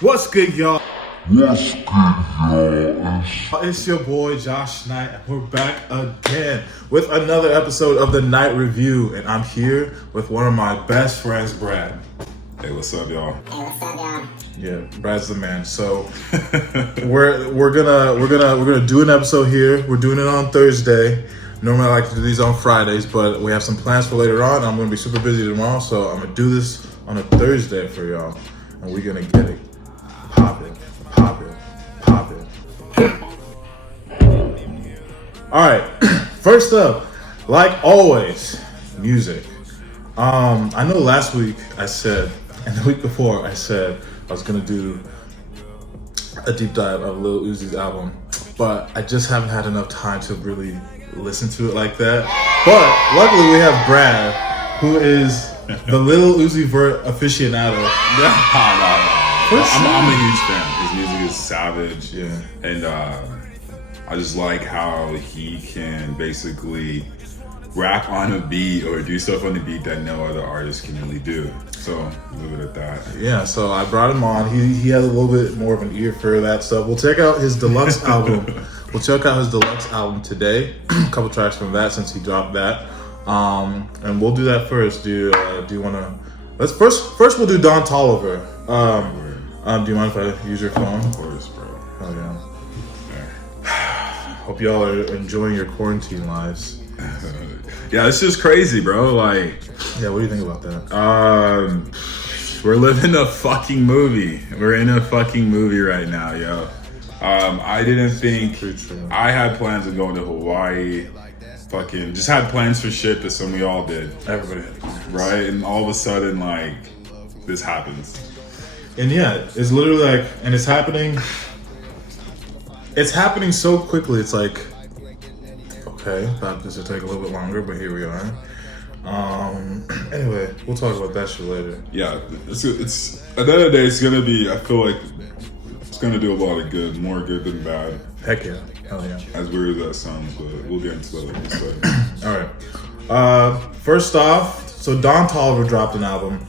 What's good, y'all? What's good, y'all? It's your boy Josh Knight, and we're back again with another episode of the Night Review. And I'm here with one of my best friends, Brad. Hey, what's up, y'all? Yeah, Brad's the man. So we're gonna do an episode here. We're doing it on Thursday. Normally I like to do these on Fridays, but we have some plans for later on. I'm gonna be super busy tomorrow, so I'm gonna do this on a Thursday for y'all, and we're gonna get it popping. All right, first up, like always, music. I know last week I said, and the week before I said I was gonna do a deep dive of Lil Uzi's album, but I just haven't had enough time to really listen to it like that. But luckily we have Brad, who is the Lil Uzi Vert aficionado. I'm a huge fan. His music is savage. Yeah. And I just like how he can basically rap on a beat or do stuff on the beat that no other artist can really do. So leave it at that. Yeah, so I brought him on. He has a little bit more of an ear for that stuff. We'll check out his deluxe album. We'll check out his deluxe album today. A couple tracks from that since he dropped that. And we'll do that first. Do you want to? Let's first we'll do Don Toliver. Do you mind if I use your phone? Of course, bro. Oh yeah. Hope y'all are enjoying your quarantine lives. Yeah, it's just crazy, bro. Like, Yeah, what do you think about that? we're living a fucking movie. We're in a fucking movie right now, yo. I didn't think I had plans of going to Hawaii. Fucking just had plans for shit that some of y'all did. Everybody had plans. Right? And all of a sudden, like, this happens. And yeah, it's literally like, and it's happening. It's happening so quickly. It's like, okay, thought this would take a little bit longer, but here we are. Anyway, we'll talk about that shit later. Yeah, it's at the end of the day, it's gonna be. I feel like it's gonna do a lot of good, more good than bad. Heck yeah, hell yeah. As weird as that sounds, but we'll get into that like you said. All right. First off, so Don Toliver dropped an album.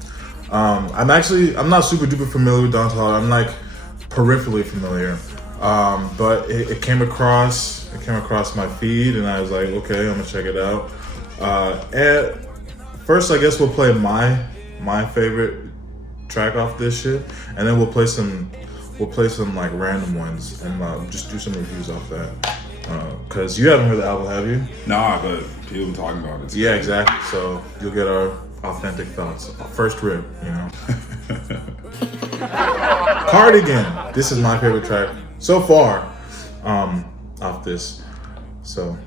I'm not super duper familiar with Don Toliver. I'm like peripherally familiar. But it came across my feed, and I was like, okay, I'm gonna check it out. And first, I guess we'll play my favorite track off this shit, and then we'll play some like random ones, and just do some reviews off that. Cause you haven't heard the album, have you? Nah, but people been talking about it. Yeah, exactly. So you'll get our authentic thoughts. Our first rip, you know. Cardigan. This is my favorite track so far, off this. So.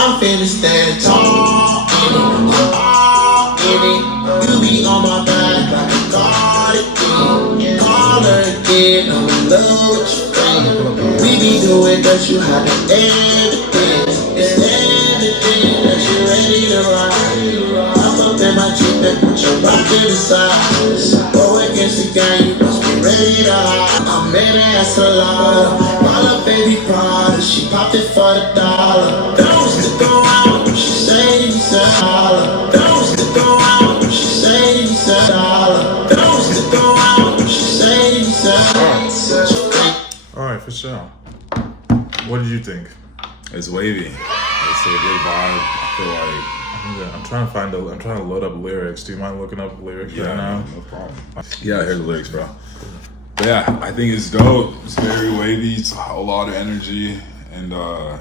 I'm finna stand tall in it. You be on my back like a Cardigan. All again, I'm in love with your friend. We be doing that, you have the evidence. It's evident that you ready to ride. I'm up in my Jeep and put your rock to the side. Go against the gang, you must be ready to hide. I'm ready as a lot. While a baby Prada, she popped it for the dollar. Don't stick around when she say it's a dollar. Don't stick around when she say it's a dollar. Don't stick around when she say it's a dollar. All right, for sure. What did you think? It's wavy. It's a good vibe. I feel like. I'm trying to load up lyrics. Do you mind looking up lyrics right now? No problem. Yeah, here's the lyrics, bro. But yeah, I think it's dope. It's very wavy. It's a lot of energy, and Let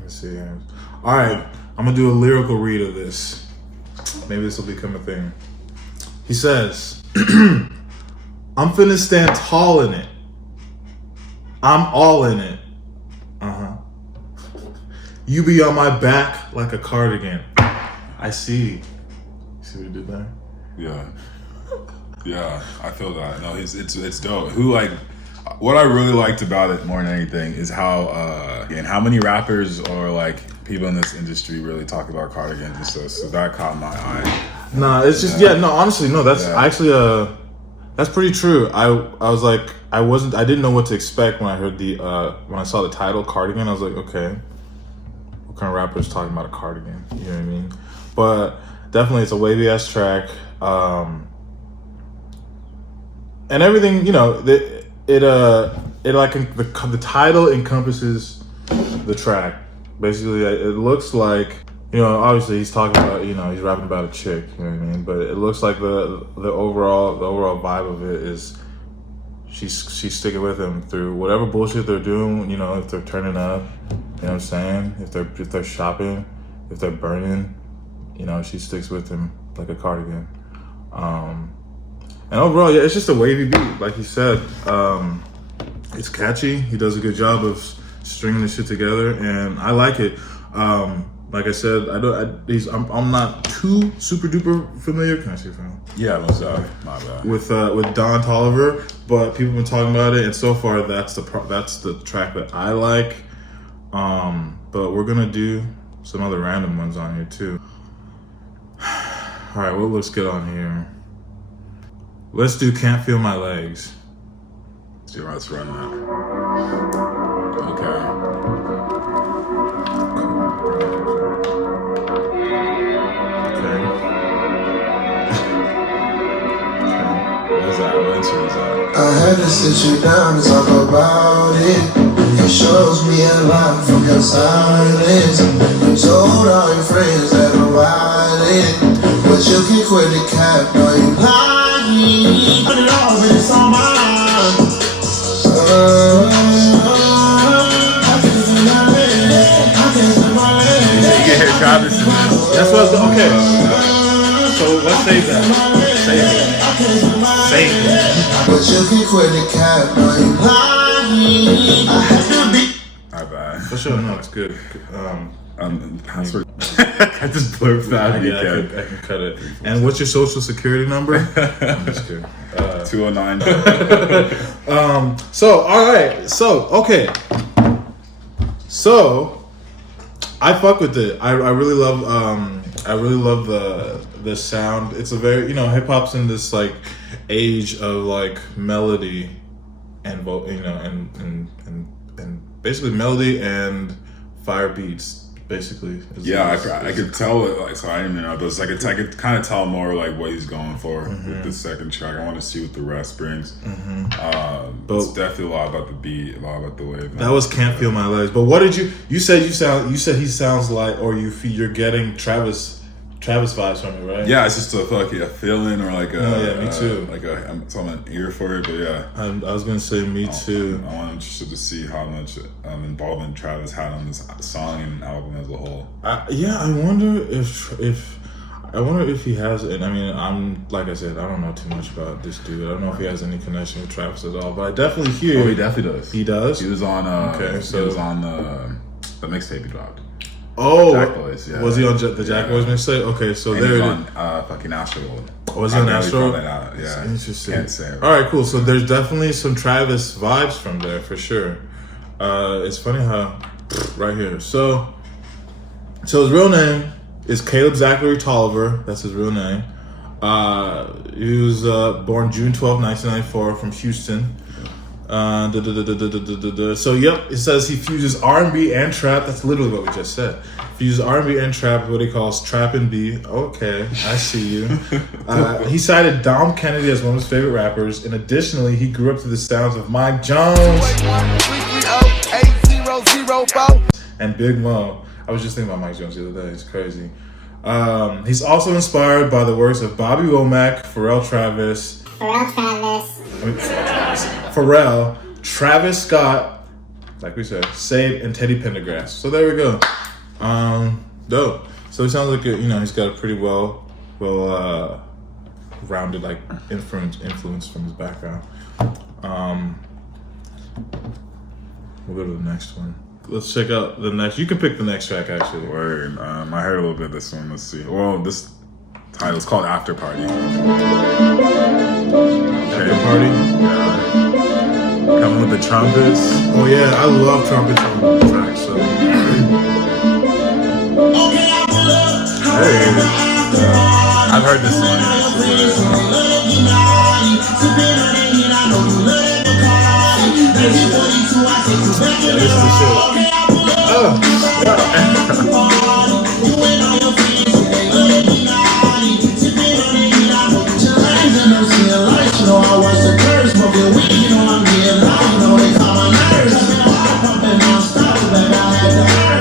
me see. All right, I'm gonna do a lyrical read of this. Maybe this will become a thing. He says, "I'm finna stand tall in it. I'm all in it. You be on my back like a cardigan. I see. See what he did there? yeah, I feel that. No, it's dope. What I really liked about it more than anything is how many rappers or like people in this industry really talk about cardigans and stuff. So that caught my eye. Nah, it's just honestly, no, that's actually that's pretty true. I was like, I didn't know what to expect when I heard when I saw the title Cardigan. I was like, okay, kind of rapper is talking about a cardigan? You know what I mean? But definitely, it's a wavy ass track, and everything. You know, it like the title encompasses the track. Basically, it looks like, you know, obviously he's talking about, you know, he's rapping about a chick. You know what I mean? But it looks like the overall vibe of it is she's sticking with him through whatever bullshit they're doing. You know, if they're turning up, you know what I'm saying? If they're shopping, if they're burning, you know, she sticks with him like a cardigan. And overall, yeah, it's just a wavy beat, like he said. It's catchy. He does a good job of stringing this shit together, and I like it. Like I said, I'm not too super duper familiar. Can I say familiar? Yeah, my bad. With Don Toliver, but people have been talking about it, and so far that's the track that I like. But we're gonna do some other random ones on here too. All right, what looks good on here? Let's do "Can't Feel My Legs." See, let's run that. Okay. I had to sit you down and talk about it. It shows me a lot from your silence. You told all your friends that I'm riding, but you can quit the cap, no you lying. Put it all, but it's on mine. You can hear Travis in this. That's what. Okay. So let's save that. Save it. Save it. But you can quit the cap, no you lying. I have to be. My bad. For sure, no, it's good. I just blurped that. I can cut it. And what's your social security number? I'm just kidding. 209. So all right. So okay. So I fuck with it. I really love. I really love the sound. It's a very, you know, hip hop's in this like age of like melody and you know and basically melody and fire beats. Basically, Yeah, I could tell it. Like, so I didn't know, but it's like I could kind of tell more like what he's going for with the second track. I want to see what the rest brings. But it's definitely a lot about the beat, a lot about the wave. That was "Can't Feel My Legs." But what did you said he sounds like, or you're getting Travis vibes from it, right? Yeah, it's just a feeling or like a me too. I'm an ear for it, but yeah. I was gonna say me too. I'm interested to see how much involvement Travis had on this song and album as a whole. I wonder if he has it. I mean, I'm like I said, I don't know too much about this dude. I don't know if he has any connection with Travis at all, but I definitely hear. Oh, he definitely does. He does. He was on. Okay, so he was on the mixtape he dropped. Oh, Jack Boys, yeah. Was he on the Jack Boys mixtape? Okay, so and there he it was is. on fucking Astro. Was he on Astro? Yeah, interesting. Can't say it. All right, cool. So there's definitely some Travis vibes from there for sure. It's funny how right here. So his real name is Caleb Zachary Toliver. That's his real name. He was born June 12, 1994 from Houston. So yep, it says he fuses R&B and trap. That's literally what we just said. Fuses R&B and trap, what he calls trap and B. Okay, I see you. He cited Dom Kennedy as one of his favorite rappers, and additionally, he grew up to the sounds of Mike Jones and Big Mo. I was just thinking about Mike Jones the other day. It's crazy. He's also inspired by the works of Bobby Womack, Pharrell, Travis Scott, like we said, Sade, and Teddy Pendergrass. So there we go. Dope. So it sounds like he's got a pretty well rounded like influence from his background. We'll go to the next one. Let's check out the next. You can pick the next track actually. Word. I heard a little bit of this one. Let's see. Well, this title is called After Party. After Party? Yeah. Coming with the trumpets. Oh yeah, I love trumpets on the track. So. Hey. I've heard this one. Yeah, this is the shit.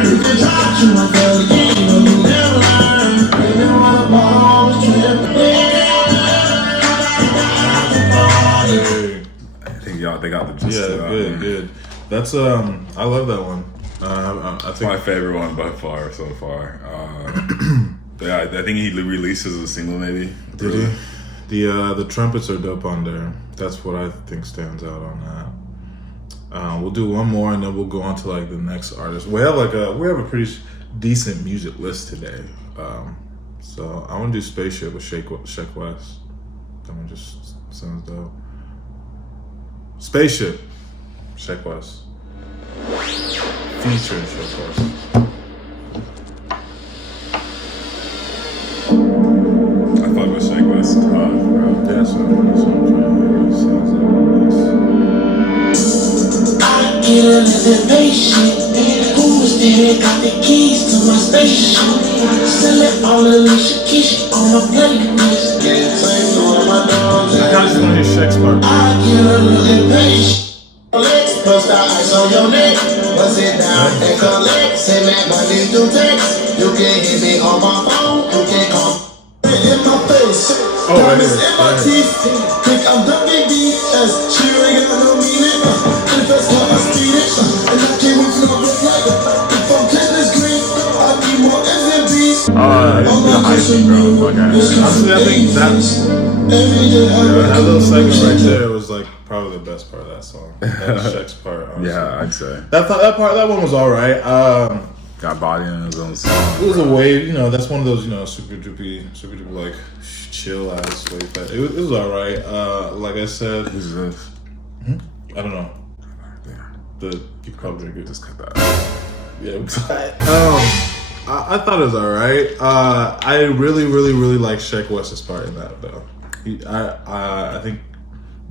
You can try to my girl, you know you never learn. Baby, wanna ball with I think y'all they got the gist of that. Good. That's I love that one. I It's think my favorite one by far so far. Yeah, I think he releases a single maybe. did he? The trumpets are dope on there. That's what I think stands out on that. We'll do one more and then we'll go on to like the next artist. We have a pretty decent music list today. So I want to do Spaceship with Sheck West. That one just sounds dope. Spaceship, Sheck West. Featuring Sheck West. I thought it was Shake West tough, bro. That's what I'm trying to sounds like. I get a little patient. Who was there? Got the keys to my spaceship. Selling all Alicia Keys on my playlist. Same on my dogs. I just want to hear Sheck's part. I get a little patient. Bust the ice on your neck. Bust it down and collect. Send that money through text. You can hit me on my phone. You can call in my face. Diamonds in my teeth. Think I'm WBS. She ain't got no meaning. Confess how I speed it. And I can't wait till I look like it. If I'm this green, I need more SMBs. The hype, bro. Honestly, I think that little segment right there was like probably the best part of that song. That Sheck's part. Honestly. Yeah, I'd say. That one was all right. Got body in his own song. It was a wave, that's one of those, super duper like chill ass wave. It was all right. Like I said, Who's this? I don't know. Yeah. You probably drink it. Just cut that. Yeah. I thought it was all right. I really like Sheck West's part in that though. I think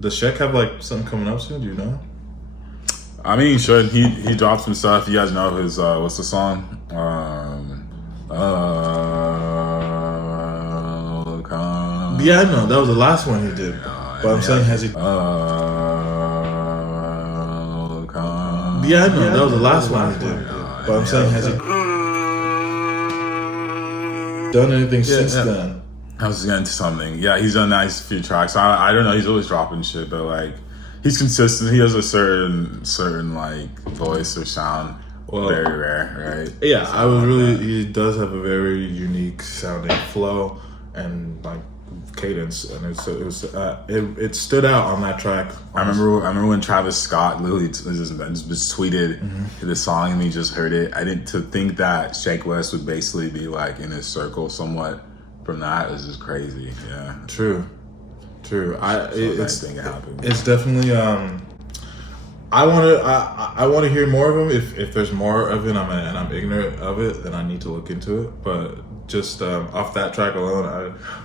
does Sheck have like something coming up soon? Do you know? I mean, sure. He dropped some stuff. You guys know his what's the song? Yeah, I know that was the last one he did. But I'm saying, has he? Yeah, I know that was the last one he did. But I'm saying, has he done anything since then? I was getting to something. Yeah, he's done nice few tracks. I don't know. He's always dropping shit, but like he's consistent. He has a certain like voice or sound. Well, very rare, right? Yeah, he does have a very unique sounding flow and like cadence, and it stood out on that track. I remember when Travis Scott literally just tweeted the song and we just heard it. I didn't to think that Sheck West would basically be like in his circle somewhat from that is just crazy. Yeah, true. It's definitely I want to hear more of him. If there's more of it, and I'm ignorant of it, then I need to look into it. But just off that track alone,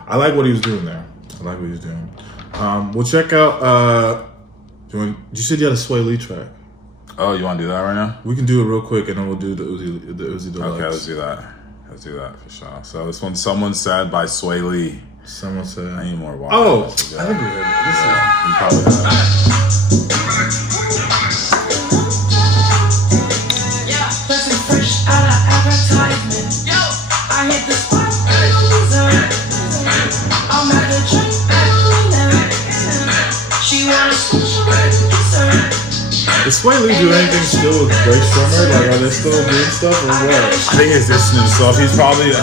I like what he was doing there. We'll check out. You said you had a Whaley track. Oh, you want to do that right now? We can do it real quick, and then we'll do the Uzi Deluxe. Okay, let's do that for sure. So this one, Someone Said by Whaley. Someone said. I need more water. Oh, I think we heard it. You probably have. Fresh out of advertisement. Yo, I hit the spot and I'm losing. I'm at the drink and she wanna switch her. Does Whaley do anything still with Grace Drummer? Like, are they still doing stuff or what? I think it's dissing himself. I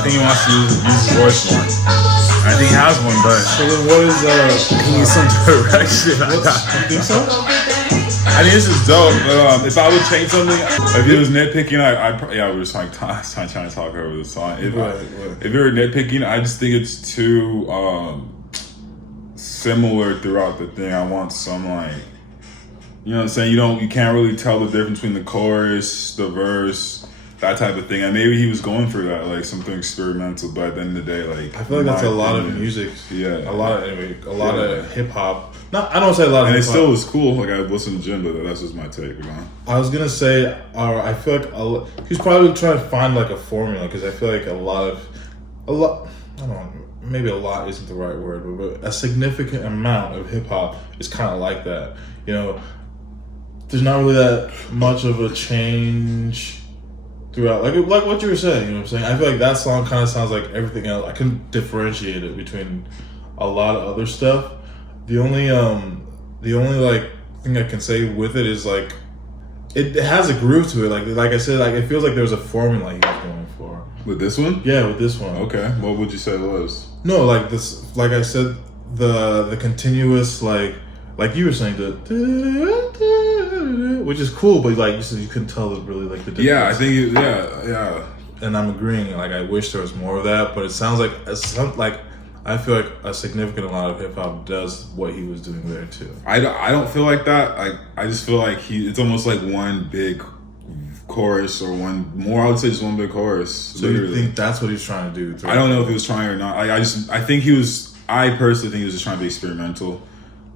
think he wants to use his voice more. I think he has one, but So then what is he needs some direction. you think so? I think this is dope, but if I would change something, if it was nitpicking, we were just like trying to talk over the song. If you were nitpicking, I just think it's too similar throughout the thing. I want some like, you know what I'm saying? You can't really tell the difference between the chorus, the verse, that type of thing. And maybe he was going for that, like something experimental. But at the end of the day, like I feel like that's a lot of music. Yeah, a lot of hip hop. No, I don't say a lot of. And it hip-hop. still was cool. Like I listened to Jim, but that's just my take. I was gonna say, I feel like he's probably trying to find like a formula because I feel like a lot. I don't know. Maybe a lot isn't the right word, but a significant amount of hip hop is kind of like that. There's not really that much of a change throughout, like what you were saying. You know what I'm saying? I feel like that song kind of sounds like everything else. I couldn't differentiate it between a lot of other stuff. The only like thing I can say with it is like it has a groove to it. Like I said, like it feels like there was a formula he was going for. With this one? Yeah, with this one. Okay. What would you say it was? No, like this. Like I said, the continuous like you were saying the, which is cool, but like you said, you couldn't tell it really like the difference. Yeah, I think yeah. And I'm agreeing. Like I wish there was more of that, but it sounds like I feel like a significant amount of hip hop does what he was doing there too. I don't feel like that. I just feel like it's almost like one big chorus or one more. I would say just one big chorus. So literally. You think that's what he's trying to do? I don't know if he was trying or not. I think he was. I personally think he was just trying to be experimental.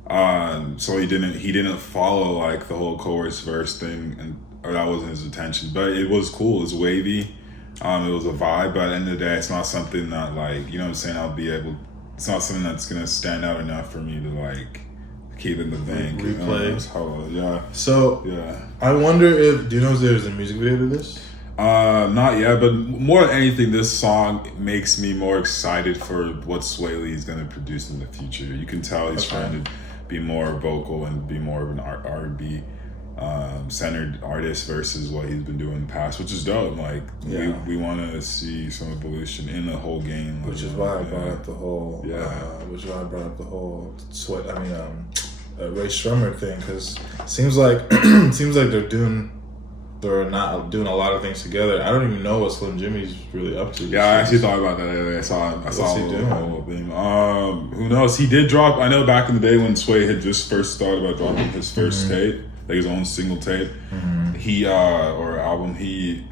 So he didn't follow like the whole chorus verse thing, or that wasn't his intention. But it was cool. It was wavy. It was a vibe, but at the end of the day, it's not something that like, you know what I'm saying, it's not something that's gonna stand out enough for me to like keep in the vein. Replay. Yeah. So yeah. I wonder do you know if there's a music video to this? Not yet, but more than anything, this song makes me more excited for what Whaley is gonna produce in the future. You can tell he's trying to be more vocal and be more of an R&B centered artist versus what he's been doing in the past, which is dope. Like we want to see some evolution in the whole game, which is why I brought up the whole Ray Strummer thing, because seems like they're not doing a lot of things together. I don't even know what Slim Jimmy's really up to. Yeah, I actually thought about that earlier. I saw a little thing. Who knows? He did drop. I know back in the day when Sway had just first started about dropping his first tape, like his own single tape, he or album.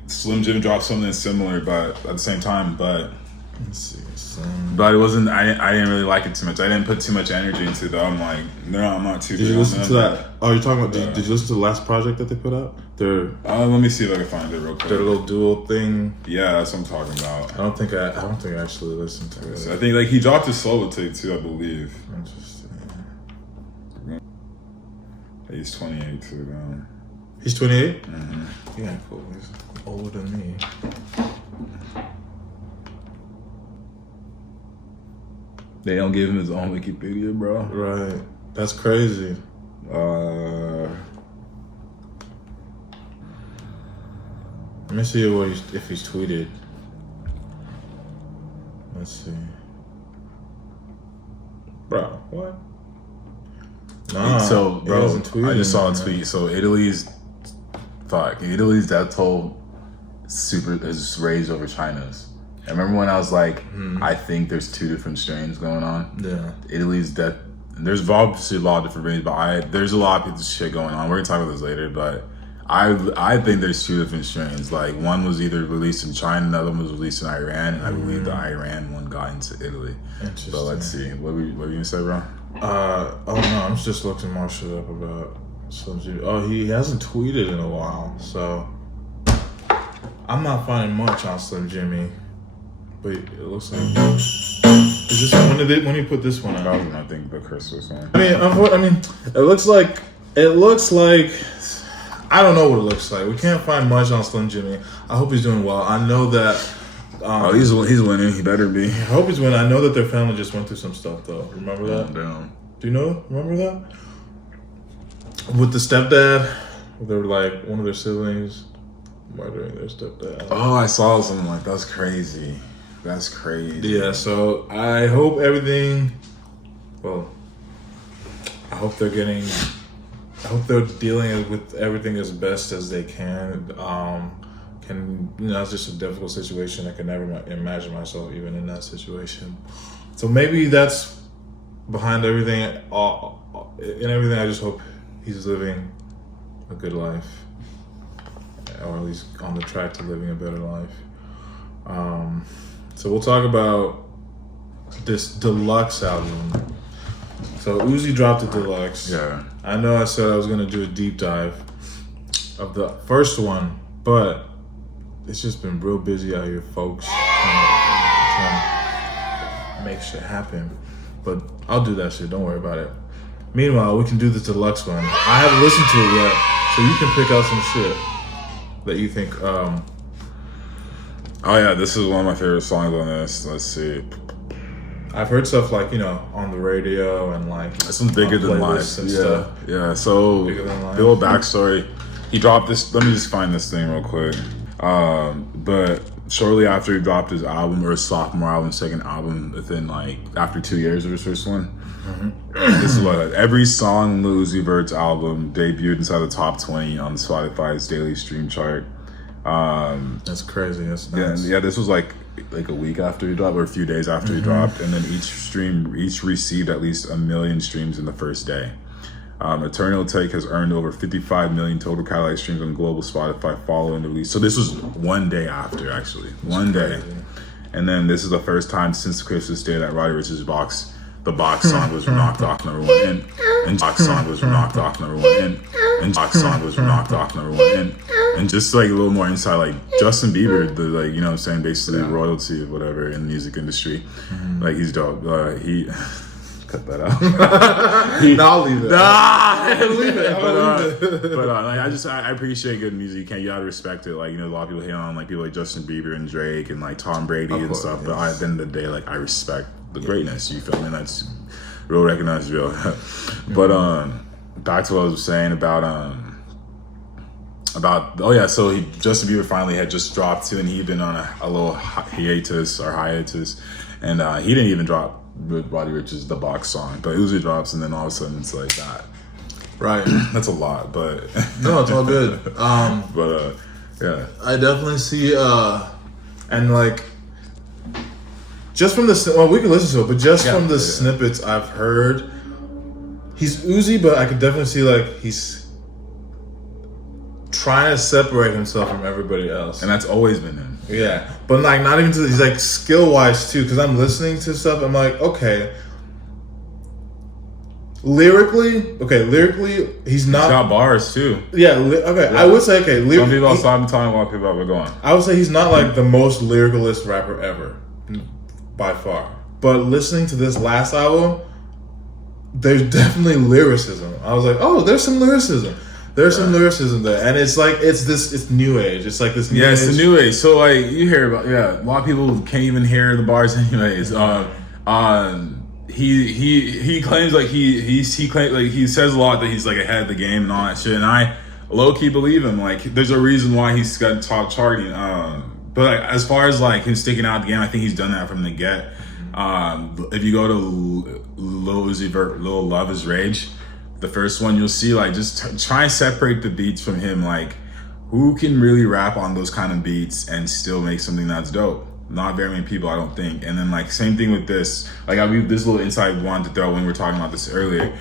Slim Jim dropped something similar, but at the same time, but. Let's see. But it wasn't. I didn't really like it too much. I didn't put too much energy into it. Though. I'm like, no, I'm not too. Did you listen to that? Oh, you're talking about? Did you listen to the last project that they put out? Let me see if I can find it real quick. Their little dual thing. Yeah, that's what I'm talking about. I don't think I actually listened to it. I think like he dropped his solo tape too. I believe. Interesting. He's 28 too. Though. He's 28. Mm-hmm. Yeah, cool. He's older than me. They don't give him his own Wikipedia, bro. Right. That's crazy. Let me see if he's tweeted. Let's see. Bro, what? Nah, so, bro, I just saw a man. tweet. So Italy's death toll is raised over China's. I remember when I was like, I think there's two different strains going on. Yeah. Italy's death. There's obviously a lot of different strains, but there's a lot of shit going on. We're gonna talk about this later, but I think there's two different strains. Like one was either released in China, another one was released in Iran, and I believe the Iran one got into Italy. Interesting. But let's see. What were you gonna say, bro? Oh no, I'm just looking more shit up about Slim Jimmy. Oh, he hasn't tweeted in a while, so I'm not finding much on Slim Jimmy. But it looks like is this when he put this one out? That was I think the Christmas one. I mean, it looks like I don't know what it looks like. We can't find much on Slim Jimmy. I hope he's doing well. I know that. He's winning. He better be. I hope he's winning. I know that their family just went through some stuff though. Remember that? Damn. Do you know? Remember that? With the stepdad, they were like one of their siblings murdering their stepdad. Oh, I saw something like that's crazy. That's crazy. Yeah, so I hope everything. Well, I hope they're dealing with everything as best as they can. It's just a difficult situation. I can never imagine myself even in that situation. So maybe that's behind everything. In everything, I just hope he's living a good life, or at least on the track to living a better life. So we'll talk about this deluxe album. So Uzi dropped the deluxe. Yeah. I know I said I was gonna do a deep dive of the first one, but it's just been real busy out here, folks. Trying to make shit happen. But I'll do that shit, don't worry about it. Meanwhile, we can do the deluxe one. I haven't listened to it yet, so you can pick out some shit that you think Oh yeah, this is one of my favorite songs on this. Let's see. I've heard stuff like, on the radio and like This one's bigger than life. and Yeah, stuff. yeah. So, Bigger Than Life. a little backstory. He dropped this. Let me just find this thing real quick. But shortly after he dropped his album, or his sophomore album, second album, within like after 2 years of his first one. This is what every song on the Uzi Vert's album debuted inside the top 20 on Spotify's daily stream chart. That's crazy. That's nice. Yeah. This was like a week after he dropped, or a few days after he dropped, and then each received at least 1 million streams in the first day. Eternal Take has earned over 55 million total catalog streams on global Spotify following the release. So this was 1 day after, actually. One day. And then this is the first time since the Christmas day that Roddy Ricch's the box song was knocked off number one. And box song was knocked off number one. And box song was knocked off number one. And just like a little more insight, like Justin Bieber, the like, you know what I'm saying, basically royalty or whatever in the music industry. Like he's dope. He cut that out. No, I'll leave it. Leave it. But like, I appreciate good music. You gotta respect it. Like, a lot of people hate on like people like Justin Bieber and Drake and like Tom Brady and stuff. But at the end of the day, like I respect the greatness. You feel me? That's real, recognized real. But back to what I was saying about so Justin Bieber finally had just dropped too, and he'd been on a little hiatus, and he didn't even drop with Roddy Ricch's The Box song, but Uzi drops, and then all of a sudden it's like that. Right. That's a lot, but No, it's all good. but yeah, I definitely see, and like, just from we can listen to it, but just from the snippets I've heard, he's Uzi, but I could definitely see like he's trying to separate himself from everybody else, and that's always been him. Yeah, but like not even to he's like skill wise too, because I'm listening to stuff. I'm like, okay, lyrically, he's not. He's got bars too. Yeah, okay. Yeah. I would say some people outside of time, a lot of people are going. I would say he's not like the most lyricalist rapper ever, by far. But listening to this last album, there's definitely lyricism. I was like, oh, there's some lyricism. There's some lyricism there, and it's like it's new age. It's like this. New age. It's the new age. So like you hear about a lot of people can't even hear the bars anyways. He claims like he claims like he says a lot that he's like ahead of the game and all that shit, and I low key believe him. Like there's a reason why he's got top charting. But like, as far as like him sticking out the game, I think he's done that from the get. If you go to Lil Uzi Vert, Lil Love Is Rage, the first one, you'll see like just try and separate the beats from him. Like who can really rap on those kind of beats and still make something that's dope? Not very many people, I don't think. And then like same thing with this. Like this little insight we wanted to throw when we were talking about this earlier.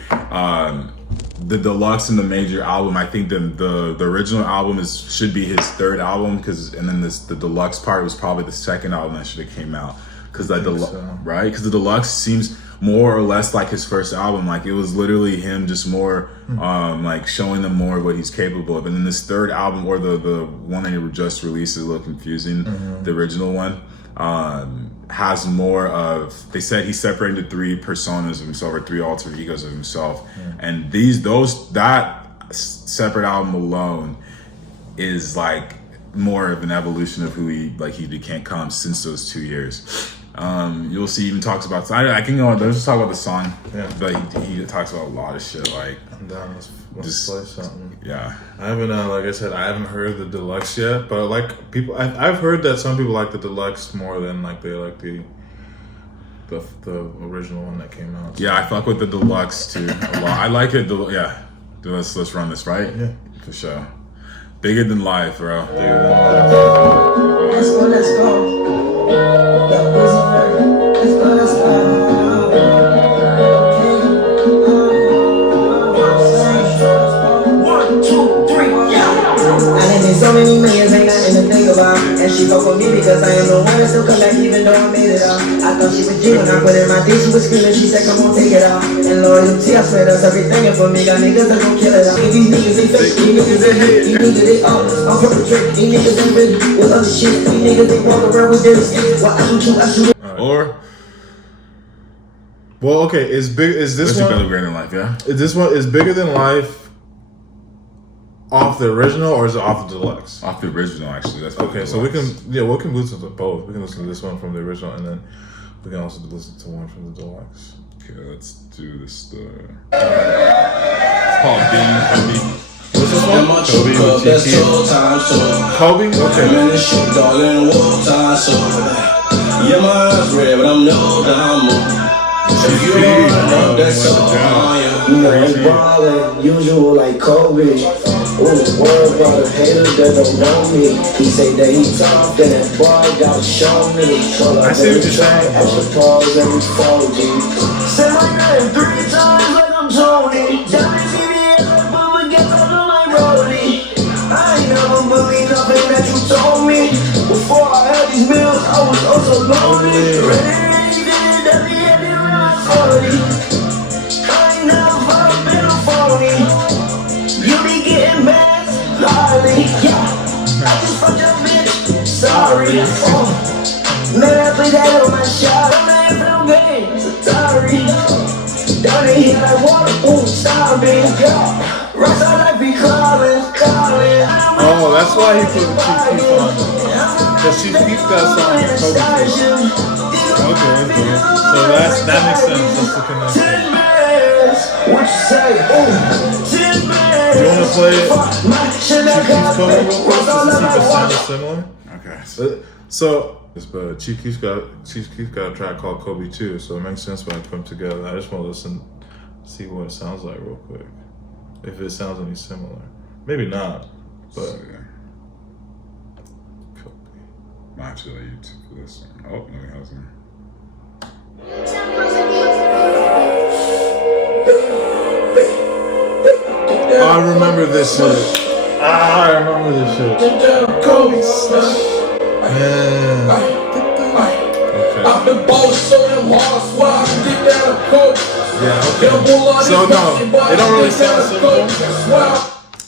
The deluxe and the major album, I think the original album should be his third album, and then the deluxe part was probably the second album that should have came out. Because right? Because the deluxe seems more or less like his first album. Like it was literally him just more like showing them more of what he's capable of. And then this third album, or the one that he just released, is a little confusing. The original one has more of, they said he's separated into 3 personas of himself, or 3 alter egos of himself. And that separate album alone is like more of an evolution of who he became since those 2 years. You'll see even talks about, I can go, let's just talk about the song, but he talks about a lot of shit, like I'm down, let's play something. Yeah, I haven't like I said, I haven't heard the deluxe yet, but like people, I've heard that some people like the deluxe more than like they like the original one that came out. Yeah, I fuck with the deluxe too a lot. I like it. Let's run this, right? Yeah, for sure. Bigger Than Life, bro. Let's go. Let's go. So many millions ain't nothing to think about. And she fuck with me because I am the one that still come back even though I made it out. I thought she was G when I put in my D, she was screaming, she said come on take it out. And loyalty, I swear that's everything, and for me got niggas that gon' kill it out. These niggas ain't fake, these niggas ain't hate, these niggas they all I'm from the trick, these niggas ain't really with other shit. These niggas they walk around with their sticks. While I shoot Or well, okay, is this one Bigger Than Life? Yeah, this one is Bigger Than Life. off the original or is it off the deluxe? Off the original, actually. That's Okay, so we can listen to both. We can listen to this one from the original, and then we can also listen to one from the deluxe. Okay, let's do this. It's called Being Coby. What's this one? Coby with GT. Coby? Okay. Yeah, my eyes red, but I'm no down. If you don't know, that's all on you. You know, it's ballin', usual like Coby. Ooh, world about the haters that don't know me. He say that he tough, then that boy gotta show me. I see what you're saying. Extra pause every 4G. Say my name 3 times like I'm Tony. Johnny CBS, like Bubba gets up on my rollie. I ain't never believed nothing that you told me. Before I had these meals, I was also lonely. Ready, that's the end of my 40. I ain't never been a phony. You be getting mad, lolly, yeah. I just fucked your bitch, sorry. Man, I play that on my shot. I'm not in film games, Atari. Down in here like water, ooh, sorry, yeah. Rocks out like be calling. Oh, that's why he put Chief Keef on. Because Chief Keef got song with Coby. Okay. So that makes sense. That's the connection. What you say? Ooh, 10 bands. You want to play Chief Keef's Coby real quick just to see if it sounds similar? Okay. So, but Chief Keef got a track called Coby too, so it makes sense when I put them together. I just want to listen, see what it sounds like real quick. If it sounds any similar. Maybe not, but Coby. Might have to let YouTube for this one. Oh, no, he hasn't. I remember this shit. I remember this shit. Yeah. Yeah, okay. So no, it don't really sound similar.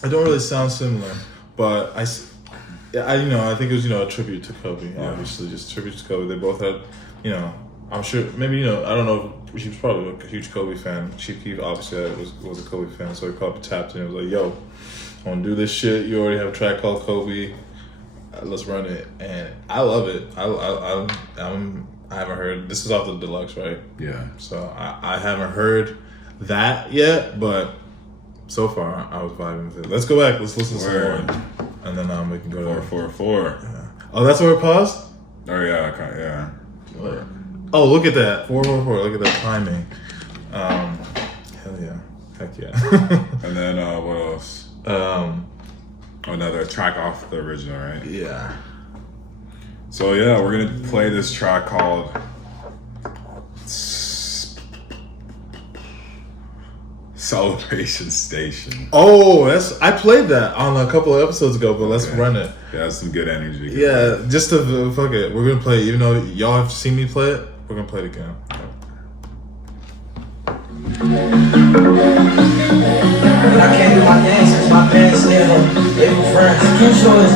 It don't really sound similar, but I think it was a tribute to Coby. Obviously, just a tribute to Coby. They both had, I'm sure maybe I don't know. She was probably a huge Coby fan. Chief Keef obviously was a Coby fan, so he probably tapped in and was like, "Yo, I want to do this shit. You already have a track called Coby. Let's run it." And I love it. I haven't heard. This is off the deluxe, right? Yeah. So I haven't heard that yet, but so far I was vibing with it. Let's go back. Let's listen to some more, and then we can go to 444. Yeah. Oh, that's where it paused. Oh yeah, yeah. Oh, look at that 444. Look at that timing. Hell yeah, heck yeah. And then what else? Another track off the original, right? Yeah. So yeah, we're gonna play this track called Celebration Station. Oh, I played that on a couple of episodes ago, but let's run it. Yeah, that's some good energy. Yeah, just to fuck it. We're gonna play it, even though y'all have seen me play it. We're gonna play it again. I can't do my dance since my pants they were friends. I can't show it.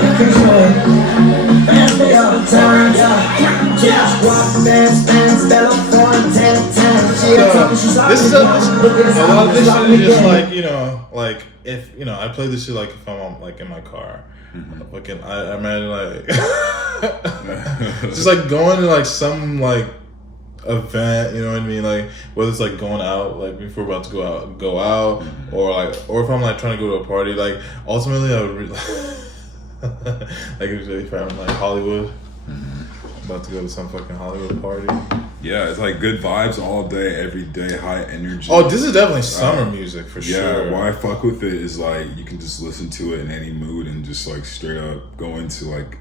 I can't show it. Fans, they all the time. Yeah. Walk, dance, Bella, 4 and 10. This is a lot of this shit is just like if I play this shit like if I'm like in my car. Fucking I imagine like just like going to like some like event, you know what I mean? Like whether it's like going out, like if we're about to go out, or if I'm like trying to go to a party, like ultimately I would like if I'm like Hollywood, about to go to some fucking Hollywood party. Yeah, it's like good vibes all day, every day, high energy. Oh, this is definitely summer music for sure. Yeah, why I fuck with it is like you can just listen to it in any mood and just like straight up go into like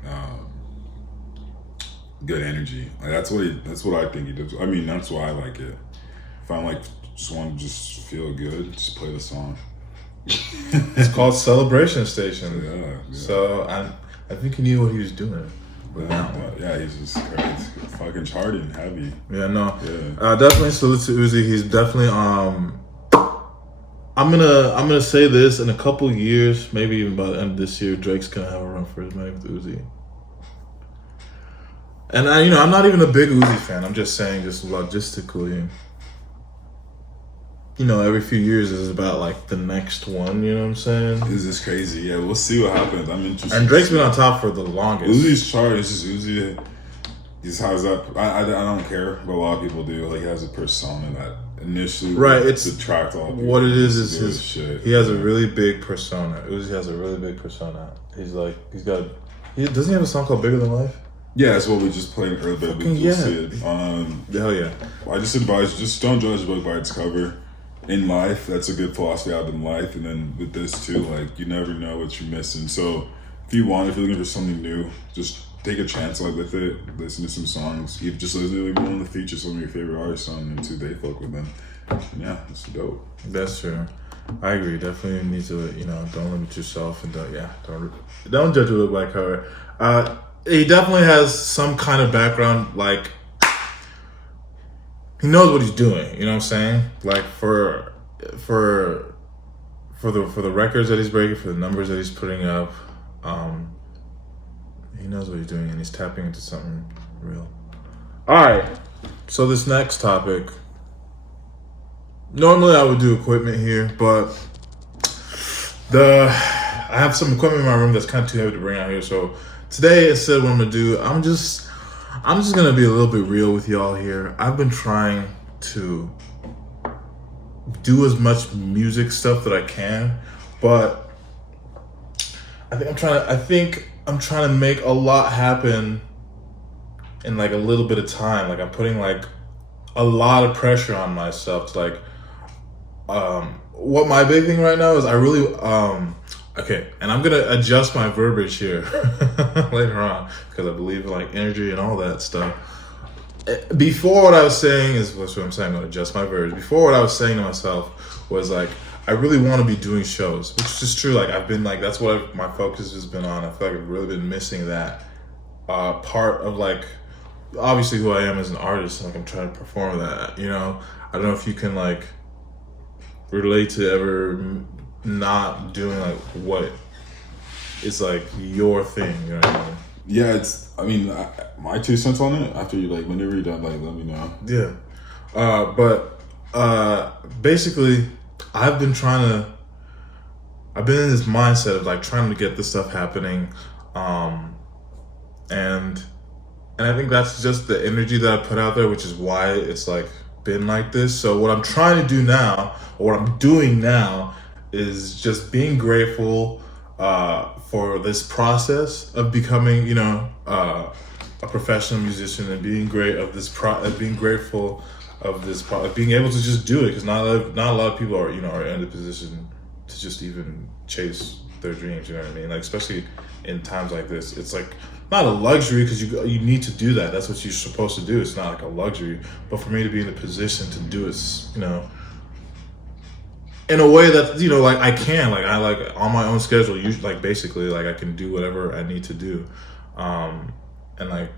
good energy. Like that's what I think he does. I mean, that's why I like it. If I'm like just want to just feel good, just play the song. It's called Celebration Station. Yeah. So I think he knew what he was doing. Yeah, he's just fucking charting heavy. Yeah, no. Yeah. Definitely salute to Uzi. He's definitely I'm gonna say this in a couple years, maybe even by the end of this year, Drake's gonna have a run for his money with Uzi. And I'm not even a big Uzi fan. I'm just saying, just logistically, every few years is about like the next one. You know what I'm saying? This is crazy. Yeah, we'll see what happens. I'm interested. And Drake's been on top for the longest. Uzi's chart is just Uzi. He has that. I don't care, but a lot of people do. Like he has a persona that initially it's attract all people. What it is his shit. He has a really big persona. Uzi has a really big persona. Doesn't he have a song called Bigger Than Life? Yeah, that's what we just played earlier. Yeah. See it. Hell yeah. I just advise just don't judge a book by its cover. In life, that's a good philosophy out in life, and then with this too, like you never know what you're missing. So if you're looking for something new, just take a chance with it. Listen to some songs. You just listen to one to feature some of your favorite artists on and they fuck with them. And yeah, it's dope. That's true. I agree. Definitely need to don't limit yourself and don't judge a book by cover. He definitely has some kind of background, like he knows what he's doing. You know what I'm saying? Like for the records that he's breaking, for the numbers that he's putting up, he knows what he's doing and he's tapping into something real. All right. So this next topic. Normally I would do equipment here, but I have some equipment in my room that's kind of too heavy to bring out here. So today, instead, what I'm gonna do, I'm just gonna be a little bit real with y'all here. I've been trying to do as much music stuff that I can, but I think I'm trying to make a lot happen in like a little bit of time. Like I'm putting like a lot of pressure on myself to like. What my big thing right now is I really okay, and I'm gonna adjust my verbiage here later on because I believe in like energy and all that stuff. Before, what I was saying is what I'm saying. I'm gonna adjust my verbiage. Before, what I was saying to myself was like I really want to be doing shows, which is true. Like I've been like that's what my focus has been on. I feel like I've really been missing that part of like obviously who I am as an artist. Like I'm trying to perform that. I don't know if you can like relate to ever not doing like what is like your thing, you know what I mean? Yeah, my 2 cents on it after you like whenever you're done, like let me know. Yeah. But basically I've been in this mindset of like trying to get this stuff happening. And I think that's just the energy that I put out there, which is why it's like been like this. So what I'm trying to do now, or what I'm doing now, is just being grateful for this process of becoming, a professional musician, and being being grateful of this being able to just do it, because not a lot of people are in the position to just even chase their dreams. You know what I mean? Like especially in times like this, it's like not a luxury because you need to do that. That's what you're supposed to do. It's not like a luxury, but for me to be in the position to do it, in a way that like I can, like I like on my own schedule. Usually, like basically, like I can do whatever I need to do, and like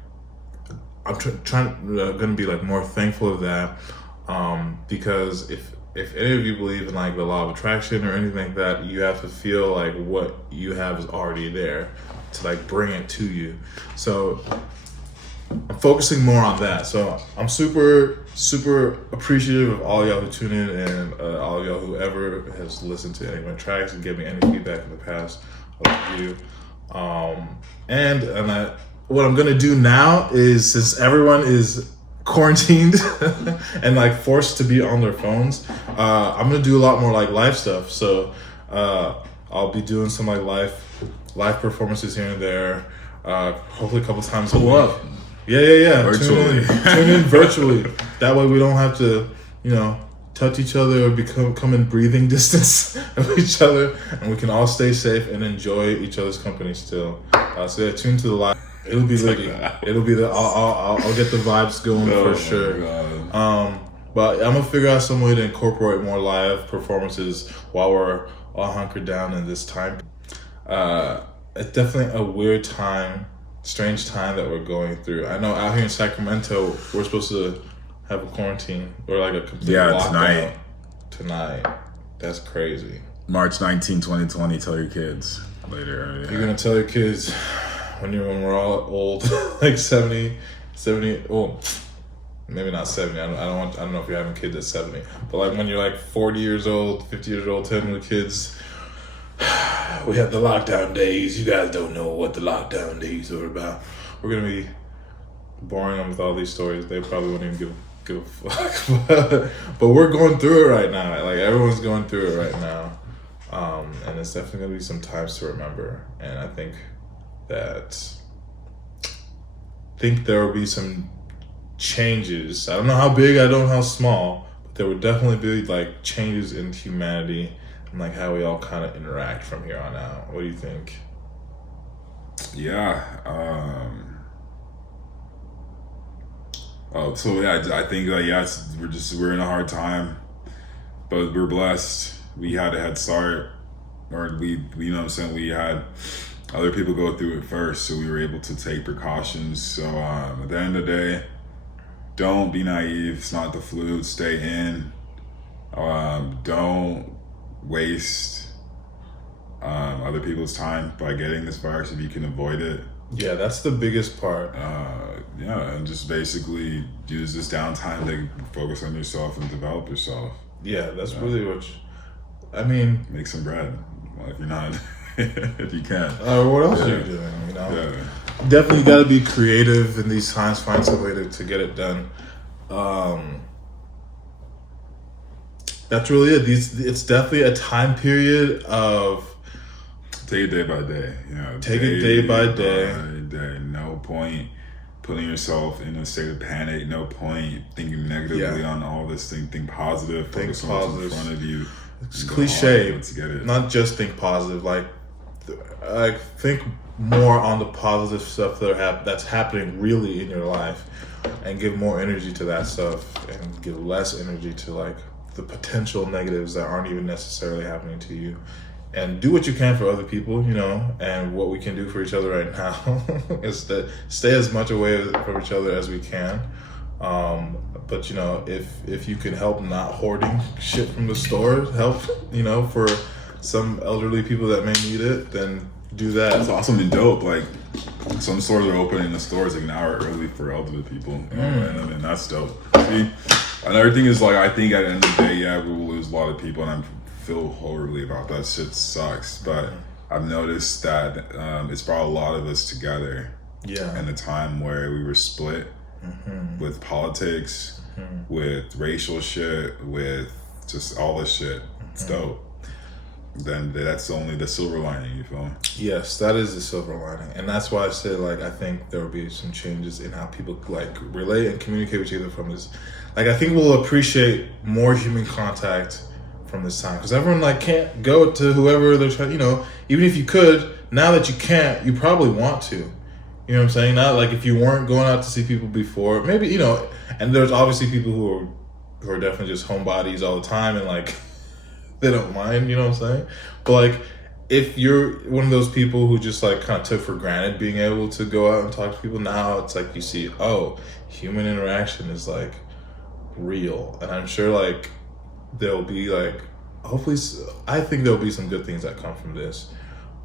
I'm gonna be like more thankful of that, because if any of you believe in like the law of attraction or anything like that, you have to feel like what you have is already there to like bring it to you. So I'm focusing more on that. So I'm super, super appreciative of all y'all who tune in, and all of y'all who ever has listened to any of my tracks and give me any feedback in the past. I love you. What I'm gonna do now is, since everyone is quarantined and like forced to be on their phones, I'm gonna do a lot more like live stuff. So I'll be doing some like live performances here and there. Hopefully a couple times a week. Yeah. Virtually. Tune in virtually. That way we don't have to, touch each other or come in breathing distance of each other, and we can all stay safe and enjoy each other's company still. So yeah, tune to the live. It'll be litty. It'll be I'll get the vibes going for sure. But I'm gonna figure out some way to incorporate more live performances while we're all hunkered down in this time. It's definitely a weird time, strange time that we're going through. I know out here in Sacramento, we're supposed to have a quarantine or like a complete lockdown. Tonight. That's crazy. March 19, 2020, tell your kids later. You're gonna tell your kids when we're all old, like 70, oh, maybe not 70. I don't know if you're having kids at 70, but like when you're like 40 years old, 50 years old, 10 with kids. We had the lockdown days. You guys don't know what the lockdown days are about. We're gonna be boring them with all these stories. They probably wouldn't even give a fuck. But we're going through it right now. Like everyone's going through it right now. And it's definitely gonna be some times to remember. And I think there will be some changes. I don't know how big, I don't know how small, but there will definitely be like changes in humanity and like how we all kind of interact from here on out. What do you think? Yeah. So yeah, I think like we're in a hard time, but we're blessed. We had a head start, or we you know what I'm saying, we had other people go through it first, so we were able to take precautions. So at the end of the day, don't be naive. It's not the flu. Stay in. Don't waste other people's time by getting this virus if you can avoid it. Yeah, that's the biggest part. And just basically use this downtime to focus on yourself and develop yourself. Yeah, that's really I mean, make some bread. Well, if you're not, if you can. What else are you doing? You know, definitely got to be creative in these times. Find some way to get it done. That's really it. It's definitely a time period of take it day by day. Take it day by day. No point putting yourself in a state of panic. No point thinking negatively on all this thing. Think positive. Focus on what's in front of you. It's cliche. Let's get it. Not just think positive. Like think more on the positive stuff that's happening really in your life, and give more energy to that stuff, and give less energy to like the potential negatives that aren't even necessarily happening to you. And do what you can for other people, you know, and what we can do for each other right now is to stay as much away from each other as we can. But you know, if you can help not hoarding shit from the store, help, you know, for some elderly people that may need it, then do that. That's awesome and dope. Like some stores are opening the stores like an hour early for elderly people, you know, and that's dope. See, another thing is like, I think at the end of the day, yeah, we will lose a lot of people, and I feel horribly about that. Shit sucks, but I've noticed that it's brought a lot of us together. Yeah. In a time where we were split with politics, with racial shit, with just all this shit. It's dope. Then that's only the silver lining, you feel me? Yes, that is the silver lining. And that's why I said, like, I think there will be some changes in how people, like, relate and communicate with each other from this. Like, I think we'll appreciate more human contact from this time. Because everyone, like, can't go to whoever they're trying, you know, even if you could, now that you can't, you probably want to. You know what I'm saying? Not like if you weren't going out to see people before, maybe, you know, and there's obviously people who are definitely just homebodies all the time and, like, they don't mind, you know what I'm saying? But like, if you're one of those people who just like kind of took for granted being able to go out and talk to people, now it's like you see, oh, human interaction is like real. And I'm sure like there'll be like, hopefully, I think there'll be some good things that come from this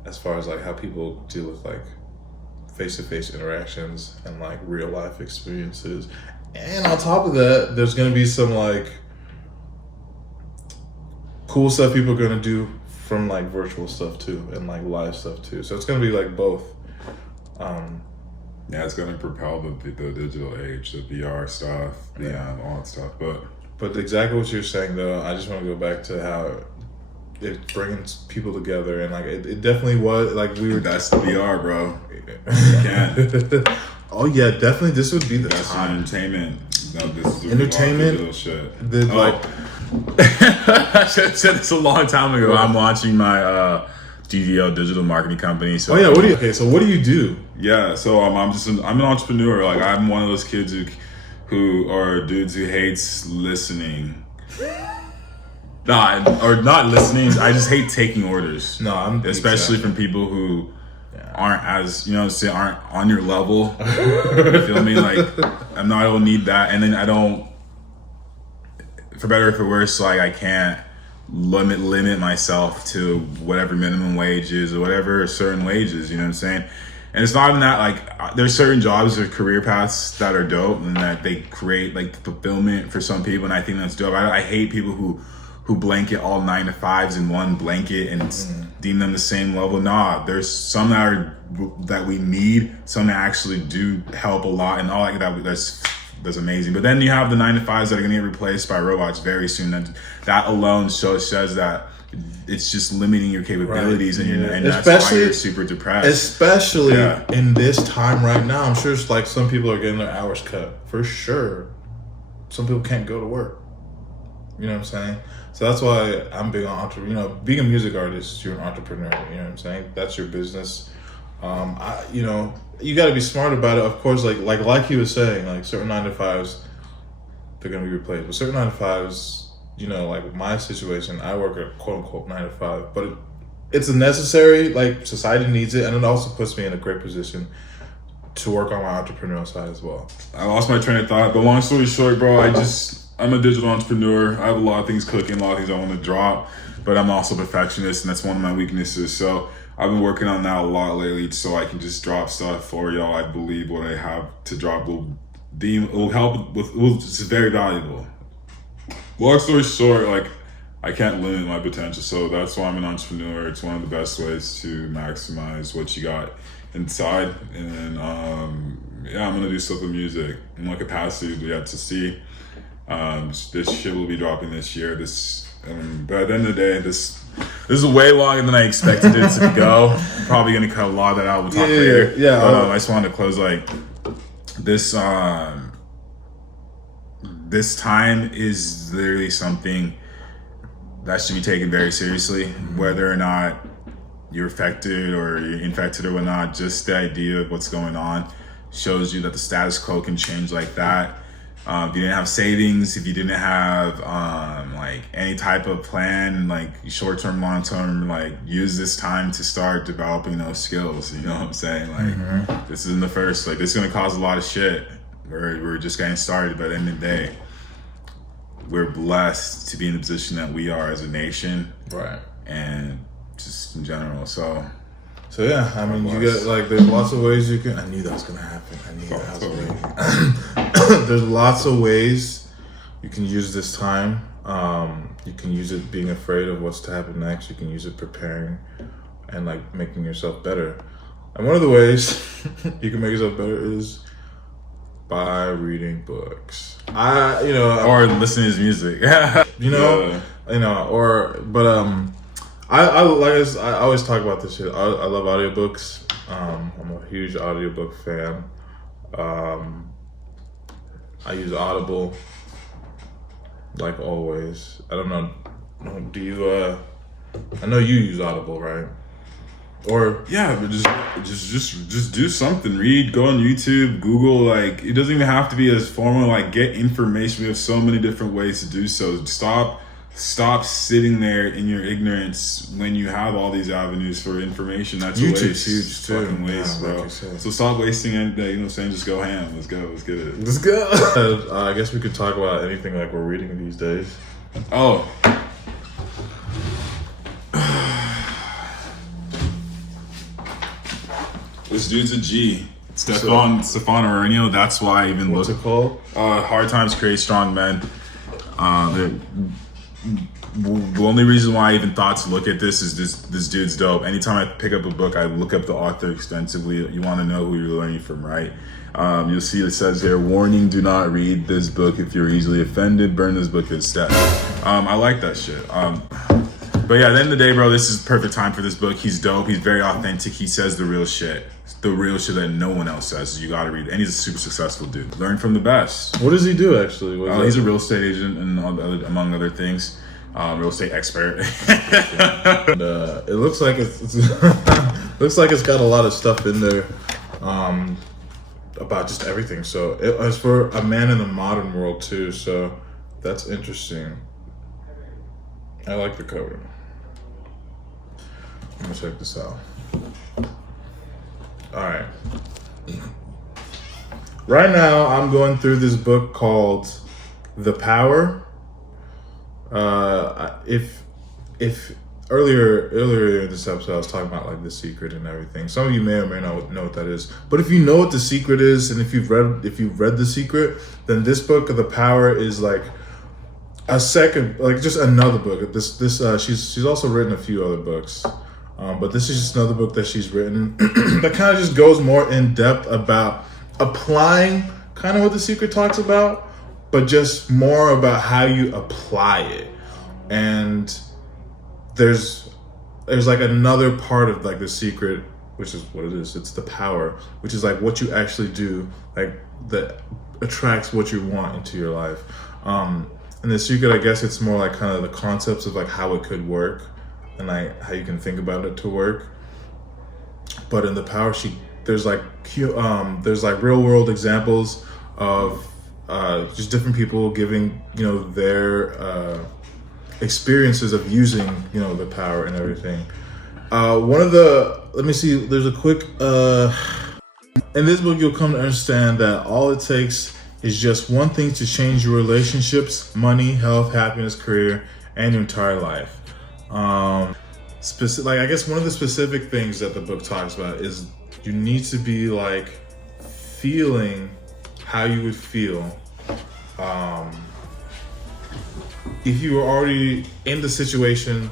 as far as like how people deal with like face-to-face interactions and like real life experiences. And on top of that, there's going to be some like cool stuff people are gonna do from like virtual stuff too, and like live stuff too. So it's gonna be like both. Yeah, it's gonna propel the digital age, the VR stuff, all that stuff. But exactly what you're saying though, I just want to go back to how it brings people together, and like it definitely was like we were. That's the VR, bro. You can. Oh yeah, definitely. This would be the That's time. Entertainment. No, this is Entertainment. Digital shit. I should have said this a long time ago. I'm launching my DDL digital marketing company. So what do you do? Yeah, so I'm an entrepreneur. Like I'm one of those kids who are dudes who hates listening. Not listening. I just hate taking orders. No, especially from people who aren't as, you know, aren't on your level. You feel me? Like I don't need that, and then I don't. For better or for worse, like I can't limit myself to whatever minimum wage is or whatever certain wages, you know what I'm saying? And it's not even that, like, there's certain jobs or career paths that are dope and that they create like fulfillment for some people, and I think that's dope. I hate people who blanket all 9 to 5s in one blanket and deem them the same level. Nah, there's some that we need, some that actually do help a lot, and all like that. That's amazing. But then you have the 9 to 5s that are gonna get replaced by robots very soon. That alone says that it's just limiting your capabilities, and that's why you're super depressed. Especially in this time right now. I'm sure it's like some people are getting their hours cut for sure. Some people can't go to work. You know what I'm saying? So that's why I'm big on entrepreneur. Being a music artist, you're an entrepreneur. You know what I'm saying? That's your business. You got to be smart about it. Of course, like he was saying, like certain 9 to 5s, they're gonna be replaced. But certain 9 to 5s, like my situation, I work a quote unquote 9 to 5, but it's a necessary. Like society needs it, and it also puts me in a great position to work on my entrepreneurial side as well. I lost my train of thought, but long story short, bro, I'm a digital entrepreneur. I have a lot of things cooking, a lot of things I want to drop, but I'm also a perfectionist, and that's one of my weaknesses. So I've been working on that a lot lately, so I can just drop stuff for y'all. I believe what I have to drop will help it's very valuable. Long story short, like, I can't limit my potential, so that's why I'm an entrepreneur. It's one of the best ways to maximize what you got inside. And then, I'm gonna do stuff with music in what capacity we have to see. This shit will be dropping this year. But at the end of the day, this is way longer than I expected it to go. I'm probably gonna cut a lot of that out. We'll talk later. Yeah. But, I just wanted to close like this. This time is literally something that should be taken very seriously, whether or not you're affected or you're infected or whatnot. Just the idea of what's going on shows you that the status quo can change like that. If you didn't have savings, if you didn't have like any type of plan, like short-term, long-term, like use this time to start developing those skills. You know what I'm saying? Like this isn't the first. Like this is gonna cause a lot of shit. We're just getting started. But at the end of the day, we're blessed to be in the position that we are as a nation, right? And just in general. So yeah, I mean, you get like there's lots of ways you can. I knew that was gonna happen. I knew that was waiting. There's lots of ways you can use this time. You can use it being afraid of what's to happen next. You can use it preparing and like making yourself better. And one of the ways you can make yourself better is by reading books. Or listening to music. I always talk about this shit. I love audiobooks. I'm a huge audiobook fan. I use Audible, like always. I don't know. Do you? I know you use Audible, right? Or yeah, but just do something. Read, go on YouTube, Google. Like it doesn't even have to be as formal. Like get information. We have so many different ways to do so. Stop sitting there in your ignorance when you have all these avenues for information. That's YouTube's a huge too. Fucking waste, bro. Like so stop wasting it. You know what I'm saying? Just go ham. Let's go. Let's get it. Let's go. I guess we could talk about anything like we're reading these days. Oh. This dude's a G. Stefan Arenio. That's why I even What's it called? Hard times create strong men. The only reason why I even thought to look at this is this dude's dope. Anytime I pick up a book, I look up the author extensively. You want to know who you're learning from, right? You'll see it says here, warning, do not read this book if you're easily offended. Burn this book instead. I like that shit. But yeah, at the end of the day, bro, this is perfect time for this book. He's dope. He's very authentic. He says the real shit. The real shit that no one else says. You gotta read it. And he's a super successful dude. Learn from the best. What does he do, actually? He's a real estate agent and among other things. Real estate expert. And, it looks like it's looks like it's got a lot of stuff in there about just everything. So it's for a man in the modern world too. So that's interesting. I like the cover. I'm gonna check this out. All right. Right now, I'm going through this book called The Power. If earlier in this episode, I was talking about like The Secret and everything. Some of you may or may not know what that is. But if you know what The Secret is, and if you've read The Secret, then this book of The Power is like a second, like just another book. She's also written a few other books, but this is just another book that she's written that kind of just goes more in depth about applying kind of what The Secret talks about, but just more about how you apply it. And there's like another part of like The Secret, which is what it is. It's the power, which is like what you actually do, like that attracts what you want into your life. In The Secret, I guess it's more like kind of the concepts of like how it could work and like how you can think about it to work. But in The Power, there's like real world examples of just different people giving, their experiences of using, the power and everything. Let me see, there's a quick, in this book, you'll come to understand that all it takes is just one thing to change your relationships, money, health, happiness, career, and your entire life. I guess one of the specific things that the book talks about is you need to be like feeling how you would feel if you were already in the situation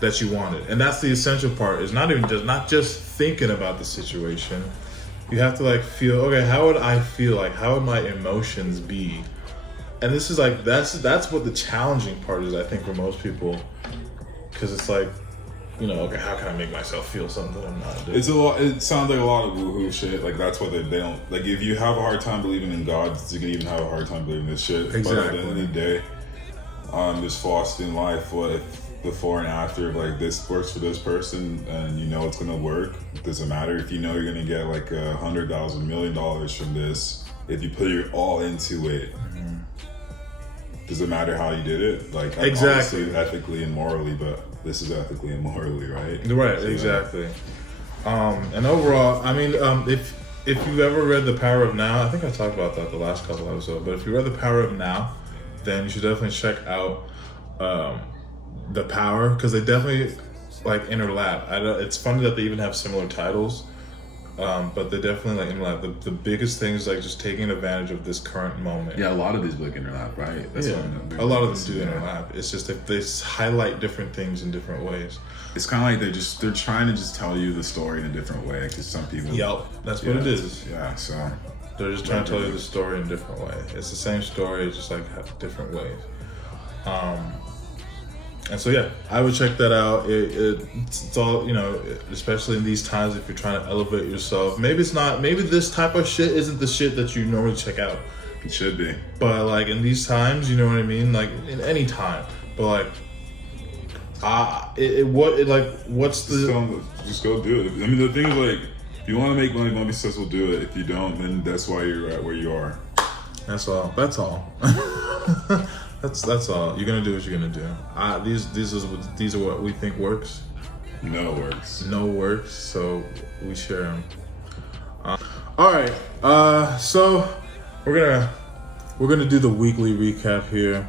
that you wanted. And that's the essential part, is not just thinking about the situation. You have to like feel, okay, how would I feel? Like, how would my emotions be? And this is like, that's what the challenging part is, I think, for most people. Because it's like, okay, how can I make myself feel something I'm not doing? It sounds like a lot of woohoo shit. Like, that's what they don't, like, if you have a hard time believing in God, you can even have a hard time believing this shit. Exactly. But at the end of the day, this philosophy in life, what if before and after, like, this works for this person and it's gonna work, it doesn't matter if you're gonna get like $100,000, $1 million from this. If you put your all into it, doesn't matter how you did it, like, exactly, obviously ethically and morally, but this is ethically and morally, right? Right, so, exactly. And overall, I mean, if you've ever read The Power of Now, I think I talked about that the last couple episodes, but if you read The Power of Now, then you should definitely check out The Power, because they definitely like interlap. It's funny that they even have similar titles, but they definitely like interlap. The biggest thing is like just taking advantage of this current moment. Yeah, a lot of these book interlap, right? That's a lot of them do interlap. It's just that they highlight different things in different ways. It's kind of like they're trying to just tell you the story in a different way, because some people. Yep, that's what it is. Yeah, so they're just trying to tell you the story in a different way. It's the same story, it's just like different ways. And so yeah, I would check that out. It's all, especially in these times, if you're trying to elevate yourself. Maybe this type of shit isn't the shit that you normally check out. It should be. But like in these times, you know what I mean? Like in any time. But like, what's the... Just go do it. I mean, the thing is, like, if you want to make money, don't be successful, do it. If you don't, then that's why you're at where you are. That's all. That's all. You're gonna do what you're gonna do. These are what we think works. No works. No works. So we share them. All right. So we're gonna do the weekly recap here.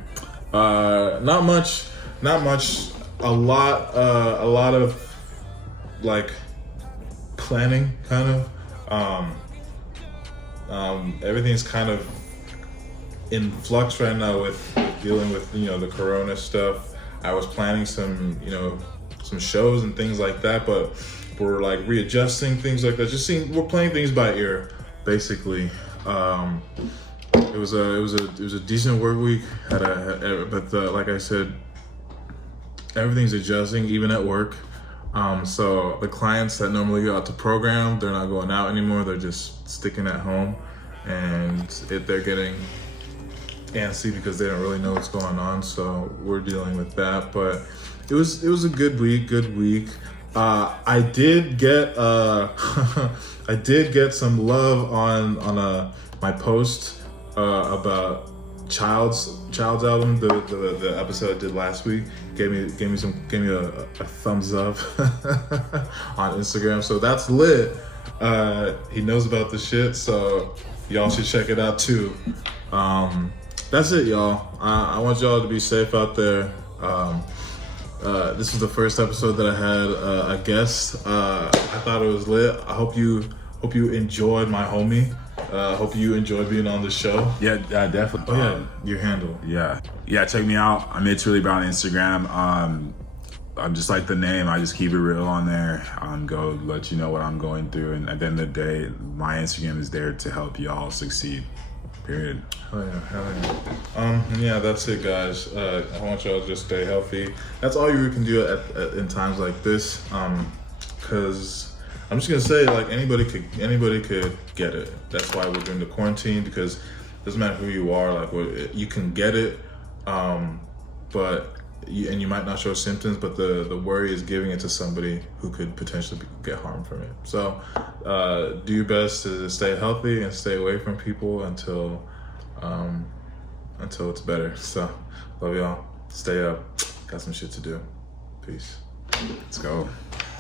Not much. A lot of like planning, kind of. Everything's kind of in flux right now with dealing with the corona stuff. I was planning some shows and things like that, but we're like readjusting things like that. We're playing things by ear, basically. It was a decent work week. But like I said, everything's adjusting, even at work. So the clients that normally go out to program, they're not going out anymore. They're just sticking at home, and they're getting antsy because they don't really know what's going on. So we're dealing with that. But it was a good week. I did get some love on my post about Child's album, the episode I did last week. Gave me a thumbs up on Instagram, so that's lit. He knows about the shit, so y'all should check it out too. That's it, y'all. I want y'all to be safe out there. This was the first episode that I had a guest. I thought it was lit. I hope you enjoyed my homie. Hope you enjoyed being on the show. Yeah, definitely. Oh yeah, your handle. Yeah, check me out. I'm It's Really About Instagram. I'm just like the name. I just keep it real on there. Go let you know what I'm going through, and at the end of the day, my Instagram is there to help y'all succeed. Period. Oh yeah, hell yeah. Yeah, that's it, guys. I want y'all to just stay healthy. That's all you really can do in times like this. Because I'm just gonna say, like, anybody could get it. That's why we're doing the quarantine, because it doesn't matter who you are. Like, you can get it, but you might not show symptoms. But the worry is giving it to somebody who could potentially get harmed from it. So do your best to stay healthy and stay away from people until it's better. So love y'all. Stay up. Got some shit to do. Peace. Let's go.